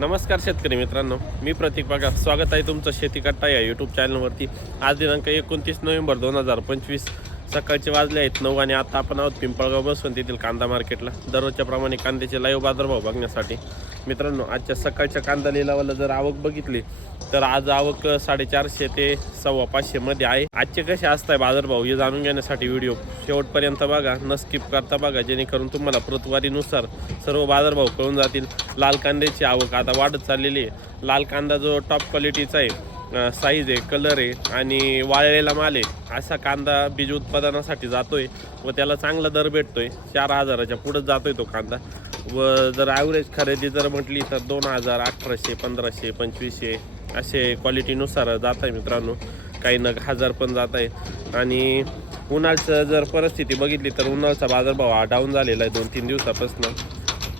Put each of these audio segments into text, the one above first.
नमस्कार शेतकरी मित्रांनो मी प्रतीक बागा स्वागत आहे तुमचं शेती कट्टा या यूट्यूब चॅनलवरती आज दिनांक एकोणतीस नोव्हेंबर दोन हजार पंचवीस. सकाळचे वाजले आहेत नऊ आणि आता आपण आहोत पिंपळगाव बसून तेथील कांदा मार्केटला. दररोजच्या प्रमाणे कांद्याचे लाईव्ह बाजारभाव बघण्यासाठी. मित्रांनो आजच्या सकाळच्या कांदा लिलावाला जर आवक बघितली तर आज आवक साडेचारशे ते सव्वा पाचशेमध्ये आहे. आजचे कसे असताय बाजारभाव हे जाणून घेण्यासाठी व्हिडिओ शेवटपर्यंत बघा. न स्किप करता बघा जेणेकरून तुम्हाला प्रतवारीनुसार सर्व बाजारभाव कळून जातील. लाल कांद्याची आवक आता वाढत चाललेली आहे. लाल कांदा जो टॉप क्वालिटीचा आहे साईज आहे कलर आहे आणि वाळलेला माल आहे असा कांदा बीज उत्पादनासाठी जातोय व त्याला चांगला दर भेटतोय. चार हजाराच्या पुढंच जातोय तो कांदा. व जर ॲव्हरेज खरेदी जर म्हटली तर दोन हजार अठराशे पंधराशे पंचवीसशे असे क्वालिटीनुसार जात आहे मित्रांनो. काही नग हजार पण जात आहे. आणि उन्हाळचं जर परिस्थिती बघितली तर उन्हाळचा बाजारभाव हा डाऊन झालेला आहे दोन तीन दिवसापासून.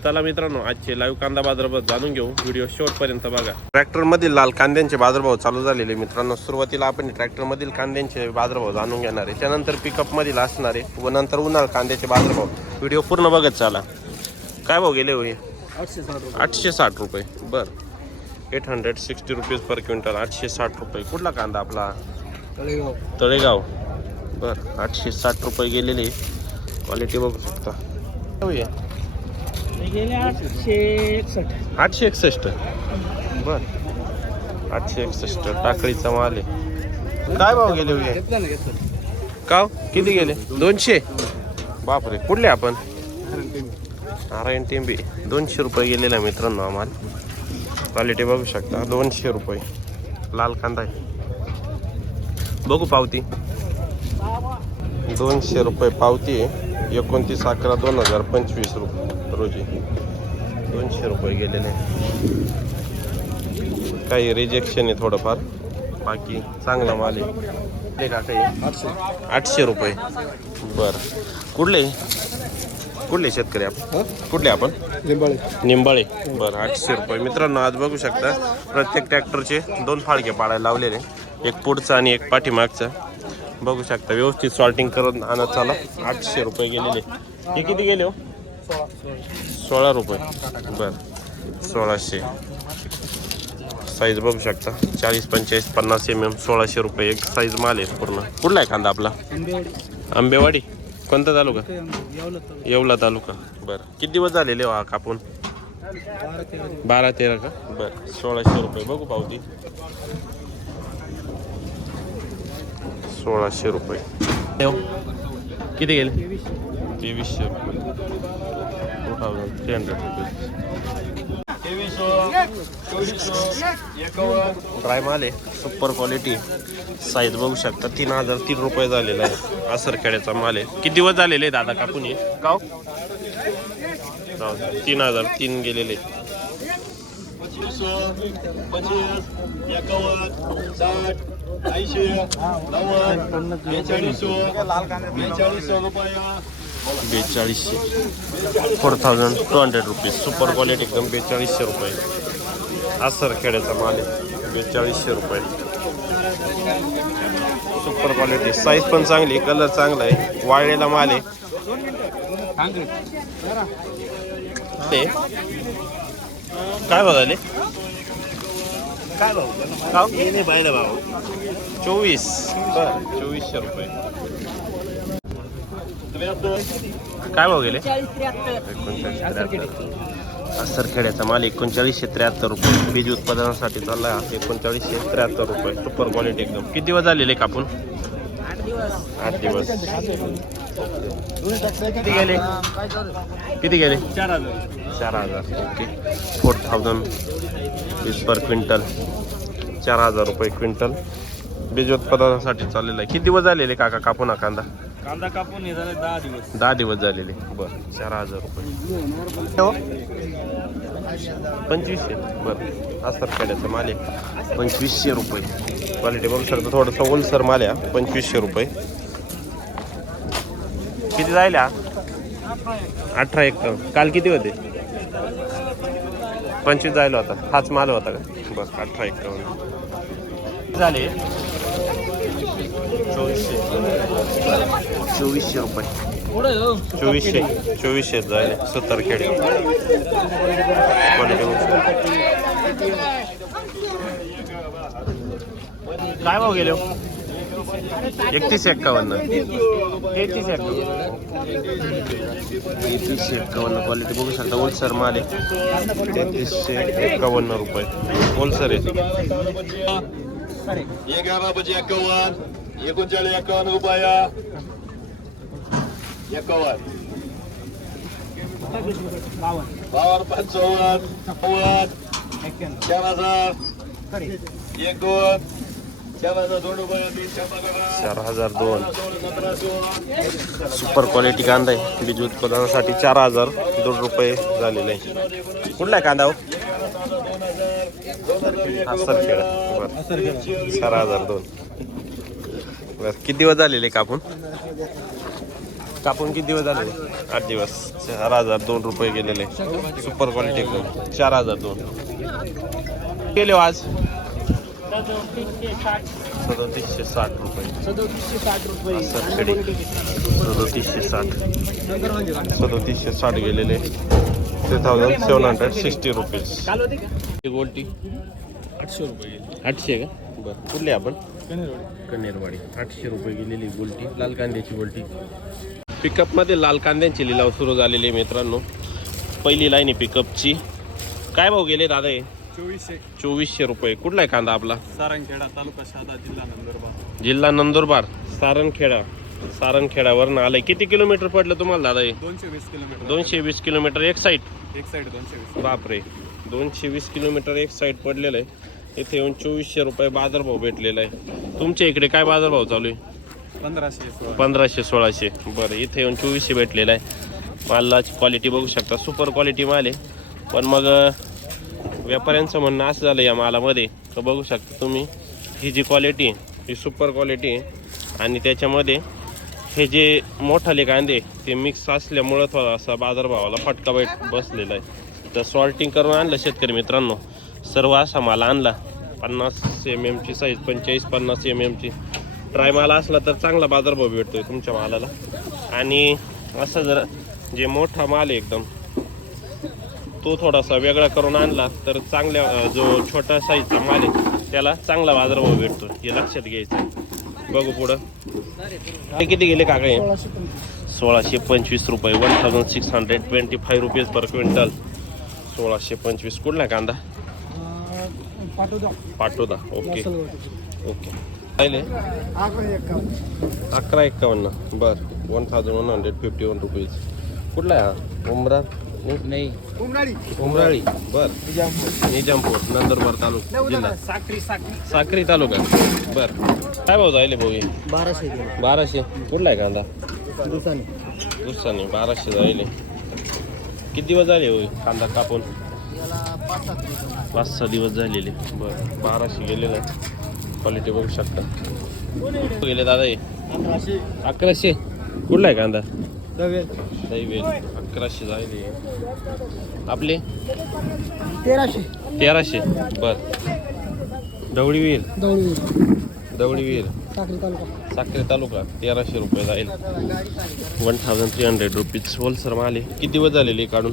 चला मित्रांनो आजचे लाईव्ह कांदा बाजारभाव जाणून घेऊ. व्हिडिओ शेवटपर्यंत बघा. ट्रॅक्टरमधील लाल कांद्यांचे बाजारभाव चालू झालेले मित्रांनो. सुरुवातीला आपण ट्रॅक्टरमधील कांद्यांचे बाजारभाव जाणून घेणार आहे. त्यानंतर पिकअपमधील असणारे व नंतर उन्हाळ कांद्याचे बाजारभाव. व्हिडिओ पूर्ण बघत चला. काय भाव गेले हो हे? आठशे साठ रुपये. आठशे साठ रुपये eight hundred sixty rupees per quintal आठशे साठ रुपये. कुठला कांदा आपला? तळेगाव. तळेगाव. बर आठशे साठ रुपये गेलेले. क्वालिटी बघू शकता. आठशे एकसष्ट. बर. आठशे एकसष्ट. टाकळीचा माल आहे. काय भाव गेले? घेतलं ना घेतलं का हो? किती गेले? दोनशे? बापरे कुठले आपण? नारायण टेंबे. दोनशे रुपये गेलेला मित्रांनो आम्हाला. क्वालिटी बघू शकता. दोनशे रुपये. लाल कांदा आहे. बघू पावती. दोनशे रुपये पावती आहे. एकोणतीस अकरा दोन हजार पंचवीस रुपये रोजी. दोनशे रुपये गेलेले काही रिजेक्शन आहे थोडंफार. बाकी चांगला माल आहे. का काही आठशे. आठशे रुपये. बरं. कुठले? कुठले शेतकरी आपण कुठले आपण? लिंबाळे निंबाळे. बरं आठशे रुपये. मित्रांनो आज बघू शकता प्रत्येक ट्रॅक्टरचे दोन फाळके पाडायला लावलेले. एक पुढचा आणि एक पाठीमागचा. बघू शकता व्यवस्थित सॉर्टिंग करून आणत चाला. आठशे रुपये गेलेले. हे किती गेले हो? सोळा रुपये. बरं सोळाशे. साईज बघू शकता. चाळीस पंचेचाळीस पन्नास एम एम सोळाशे रुपये. एक साईज माल आहे पूर्ण. कुठला आहे कांदा आपला? आंबेवाडी. कोणता तालुका? यावलं तालुका. बरं. किती दिवस झालेले हो हा कापून? बारा तेरा का? बरं. सोळाशे रुपये. बघू पावती. सोळाशे रुपये. हो. किती गेले? तेवीसशे रुपये. Two thousand three hundred rupees dry माल आहे. सुपर क्वालिटी साईज बघू शकता तीन हजार तीन रुपये झालेला आहे. आसरखेड्याचा माल आहे. किती दिवस झालेले आहे दादा कापून का? जाऊ दे. तीन हजार तीन गेलेले बेचाळीसशे. Four thousand two hundred rupees super quality एकदम बेचाळीसशे रुपये. आसरखेड्याचा माल आहे. बेचाळीसशे रुपये. सुपर क्वालिटी साईज पण चांगली कलर चांगला आहे. वाळलेला माल आहे. ते. काय बघाले काय भाऊ भाऊ चोवीस. बर चोवीसशे रुपये. काय भाव गेले? एकोणचाळीस असरखेड्याचा माल एकोणचाळीसशे त्र्याहत्तर रुपये. बीज उत्पादनासाठी चालला आहे एकोणचाळीसशे त्र्याहत्तर रुपये. सुपर क्वालिटी एकदम. किती दिवस झालेले कापून? आठ दिवस. किती गेले? किती गेले? चार हजार. चार हजार ओके. फोर थाउजंड बीज पर क्विंटल चार हजार रुपये क्विंटल बीज उत्पादनासाठी चाललेलं आहे. किती दिवस झालेले काका कापून हा कांदा? कांदा कापून दहा दिवस. दहा दिवस झालेले. बरं. चार हजार रुपये. हो. पंचवीसशे. बरं. असं खेड्याचं माल आहे पंचवीसशे रुपये. क्वालिटी बघू शकता थोडंसं ओलसर माल आहे पंचवीसशे रुपये. किती जायला? अठरा एक काल किती होते? पंचवीस जायला होता. हाच माल होता का? बस अठरा एक झाले. चोवीसशे. चोवीसशे रुपये. चोवीसशे चोवीसशे जायला सत्तर खेडे क्वालिटी काय भाव गेले एकतीस एक्कावन्न. तेहतीस एक्कावन्न. एकतीसशे एक्कावन्न क्वालिटी बघू शकता होलसेल माल आहे. तेहतीसशे एक्कावन्न रुपये. होलसेल आहे. एकोणचाळीस एक्कावन्न रुपया. बावन्न चार हजार चार हजार दोन चार हजार दोन. सुपर क्वालिटी कांदा आहे. बीज उत्पादनासाठी चार हजार दोन रुपये झालेले आहे. कुठला आहे कांदा हो? सरखेडा बरं चार हजार दोन. बरं किती दिवस झालेले कापून? कापून किती दिवस झालेले आठ दिवस. चार हजार दोन रुपये गेलेले. सुपर क्वालिटी एकदम चार हजार दोन. गेले हो आज. सदोतीसशे साठ रुपये. सदोतीसशे साठ रुपये सरखेडी सदोतीसशे साठ. सदोतीसशे साठ गेलेले. Three thousand seven hundred sixty rupees गोल्टी आठशे रुपये आठशे का? बरं. कुठले आपण? कनेरवाडी. आठशे रुपये गेलेली गोल्टी लाल कांद्याची गोल्टी पिकअपमध्ये लाल कांद्यांची लिलाव सुरू झालेली आहे मित्रांनो. पहिली लाईन आहे पिकअपची काय भाव गेले दादा हे? चोवीसशे. चोवीसशे रुपये. कुठला आहे कांदा आपला? सारंगखेडा तालुका शहादा जिल्हा नंदुरबार. जिल्हा नंदुरबार. सारंगखेडा. सारंगखेड्यावरनं आलंय. किती किलोमीटर पडलं तुम्हाला दादा हे? दोनशे वीस किलोमीटर. दोनशे वीस किलोमीटर एक साईड एक साईड दोनशे वीस. बापरे. दोनशे वीस किलोमीटर एक साईड पडलेलं आहे. इथे येऊन चोवीसशे रुपये बाजारभाव भेटलेला आहे. तुमच्या इकडे काय बाजारभाव चालू आहे? पंधराशे पंधराशे सोळाशे. बरं इथे येऊन चोवीसशे भेटलेला आहे. मालाची क्वालिटी बघू शकता. सुपर क्वालिटी माल आहे. पण मग व्यापाऱ्यांचं म्हणणं असं झालं या मालामध्ये. तर बघू शकता तुम्ही ही जी क्वालिटी आहे ही सुपर क्वालिटी आहे. आणि त्याच्यामध्ये हे जे मोठाले कांदे ते मिक्स असल्यामुळं थोडासा बाजारभावाला फटका बैठ बसलेला आहे. तर सॉल्टिंग करून आणलं शेतकरी मित्रांनो. सर्व असा माल आणला. पन्नास एम एमची साईज पंचेचाळीस पन्नास एम एमची ट्राय माल असला तर चांगला बाजारभाव भेटतोय तुमच्या मालाला. आणि असं जर जे मोठा माल आहे एकदम तो थोडासा वेगळा करून आणला तर चांगल्या जो छोटा साईजचा माल आहे त्याला चांगला बाजारभाव भेटतो हे लक्षात घ्यायचं बघू पुढं. हे किती गेले काका हे? सोळाशे पंचवीस रुपये. One thousand six hundred twenty five rupees per quintal सोळाशे पंचवीस. कुठला कांदा? पाटोदा. ओके ओके पाहिले अकरा एक्कावन्न. बर. One thousand one hundred fifty one rupees कुठला आहे हा? उमरा? नाही. उमराळी. बर. निजामपूर नंदुरबार तालुका जिल्हा. साक्री तालुका. बर. काय भाऊ जायले भाऊ हे? बाराशे बाराशे. कुठला आहे कांदा? दिवसाने दुसराने बाराशे जायले. किती दिवस झाले होय कांदा कापून? पाच सहा दिवस झालेले. बरं. बाराशे गेलेलं. क्वालिटी बघू शकता. गेले दादा हे. अकराशे. कुठला आहे कांदा? अकराशे जायले आपले? तेराशे. तेराशे. बर. दौडी दवळीवीर साखरी तालुका. साखरे तालुका. तेराशे रुपये जाईल. One thousand three hundred rupees wholesale माल आहे. किती दिवस झालेले काढून?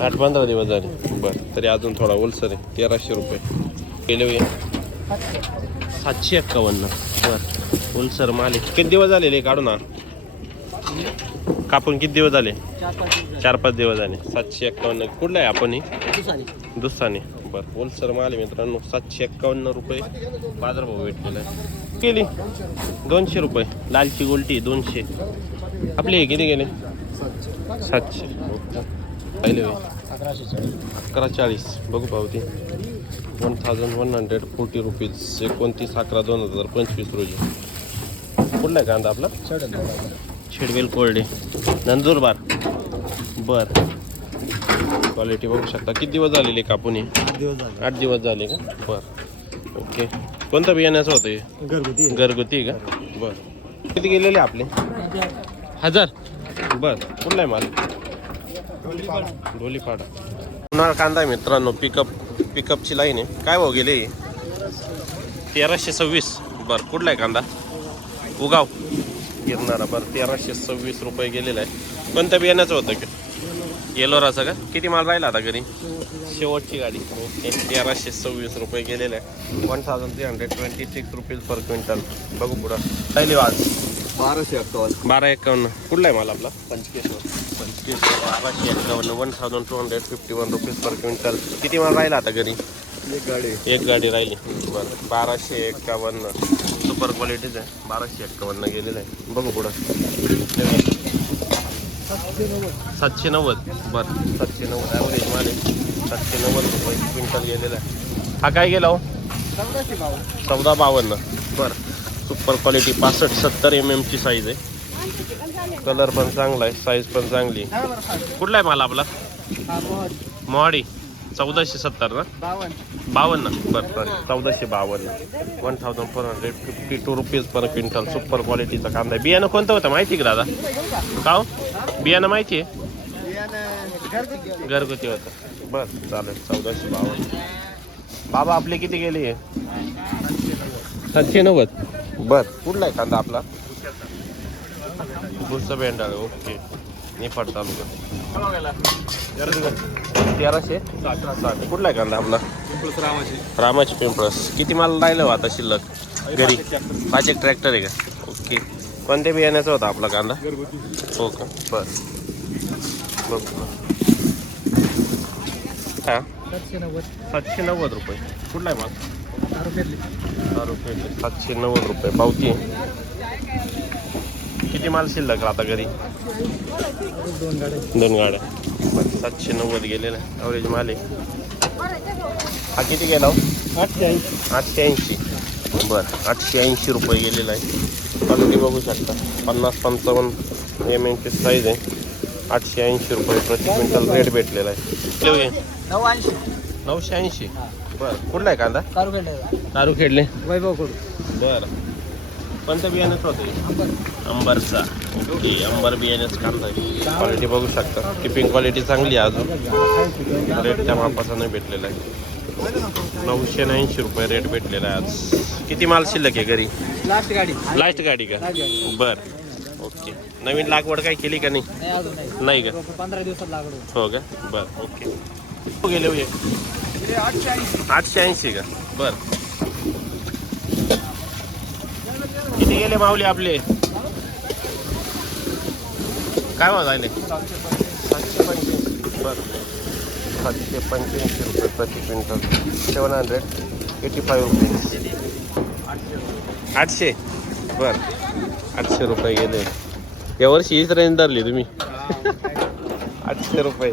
आठ पंधरा दिवस. झाले. बरं. तरी अजून थोडा होलसेल आहे. तेराशे रुपये. गेले सातशे एक्कावन्न बरं. होलसेल माल आहे किती दिवस झालेले काढून हा कापून किती दिवस झाले? चार पाच दिवस झाले. सातशे एक्कावन्न कुठला आहे आपण हे? दुसाने बरं. होलसेल माल आहे मित्रांनो सातशे एक्कावन्न रुपये बाजारभाव भेटलेला आहे. केली. दोनशे रुपये. लालची गोलटी दोनशे. आपले हे किती गेले? सातशे. पहिले पाहिले अकरा चाळीस बघू पावती. One thousand one hundred forty rupees एकोणतीस अकरा दोन हजार पंचवीस रोजी. कुठला आहे कांदा आपला? शेडवेल कोल्डे नंदुरबार. बर. क्वालिटी बघू शकता. किती दिवस झालेले कापून हे? आठ दिवस झाले. का? बर. ओके कोणतं बियाण्याचं होतं हे? घरगुती. घरगुती का? बर. किती गेलेले आपले? हजार. बर. कुठला आहे माल? ढोलीपाडा उन्हाळा कांदा आहे मित्रांनो पिकअप पिकअपची लाईन आहे. काय भाव गेले? तेराशे सव्वीस. बर कुठला आहे कांदा? उगाव. गिरणारा. बरं तेराशे सव्वीस रुपये गेलेला आहे. कोणत्या बियाण्याचं होतं का? येलोराचा का? किती माल राहिला आता घरी? शेवटची गाडी. ओके तेराशे सव्वीस रुपये गेलेले आहे. One thousand three hundred twenty six rupees per quintal बघू पुढं. पहिली वाज. बाराशे अक्कावन्न बारा एकावन्न. कुठला आहे माल आपला? पंचकेश्वर पंचवीस बाराशे एकावन्न one thousand two hundred fifty one rupees per quintal किती माल राहिला आता घरी एक गाडी एक गाडी राहिली बरं बाराशे एक्कावन्न सुपर क्वालिटीच आहे बाराशे एक्कावन्न गेलेलं आहे बघू पुढं सातशे नव्वद बरं सातशे नव्वद ॲव्हरेज माल आहे सातशे नव्वद रुपये क्विंटल गेलेला आहे हा काय गेला हो चौदा बावन्न बरं सुपर क्वालिटी पासष्ट सत्तर एम एमची साईज आहे कलर पण चांगला आहे साईज पण चांगली. आहे कुठला आहे माल आपला? मोहाडी. चौदाशे सत्तर ना? बावन्न. बरं बरं. चौदाशे बावन्न. One thousand four hundred fifty two rupees per quintal super क्वालिटीचा कांदा आहे. बियाणं कोणतं होतं माहिती का दादा? का हो बियाणं माहिती आहे? घरगुती होतं. बरं चालेल. चौदाशे बावन्न. बाबा आपले किती गेले सातशे नव्वद. बरं कुठला आहे कांदा आपला? पुढचं बेंडाळ ओके निफाड तालुका तेराशे? साठ. कुठला आहे कांदा आपला? रामाची पिंपळस किती माल राहिलं हो आता शिल्लक? घरी? पाच एक ट्रॅक्टर आहे का? ओके कोणत्या बियाण्याचा होता आपला कांदा? हो का बर. सातशे नव्वद सातशे नव्वद रुपये. कुठला आहे माल? सातशे नव्वद रुपये. पावती किती माल शिल्लक आता घरी? दोन गाड्या. सातशे नव्वद गेलेला ॲव्हरेज माल आहे. हा किती गेला हो? आठशे ऐंशी. बरं आठशे ऐंशी रुपये गेलेला आहे. क्वालिटी बघू शकता पन्नास पंचावन्न एम एमची साईज आहे. आठशे ऐंशी रुपये प्रति क्विंटल रेट भेटलेला आहे. नऊशे ऐंशी. बरं कुठला आहे कांदा? कारू खेळले वैभव कडू बरं. कोणत्या बियाणेच होतं अंबरचा. ओके अंबर बियाणेच कांदा. क्वालिटी बघू शकता. किपिंग क्वालिटी चांगली आहे अजून. रेट त्या मापाचा नाही भेटलेला आहे. नऊशे ऐंशी रुपये रेट भेटलेला आहे आज. किती माल शिल्लक आहे घरी? लास्ट गाडी. लास्ट गाडी का? बर. ओके. नवीन लागवड काय केली का नाही? नाही का? पंधरा दिवसात लागवड हो का? बर. ओके. हो गेले ऐंशी. आठशे ऐंशी का? बर. गेले माऊली आपले? काय भाव झाले? सातशे पंच्याऐंशी बरं सातशे पंच्याऐंशी रुपये प्रति quintal. Seven hundred eighty five rupees आठशे? बर. आठशे रुपये गेले. यावर्षी हीच रेंज धरली तुम्ही. आठशे रुपये.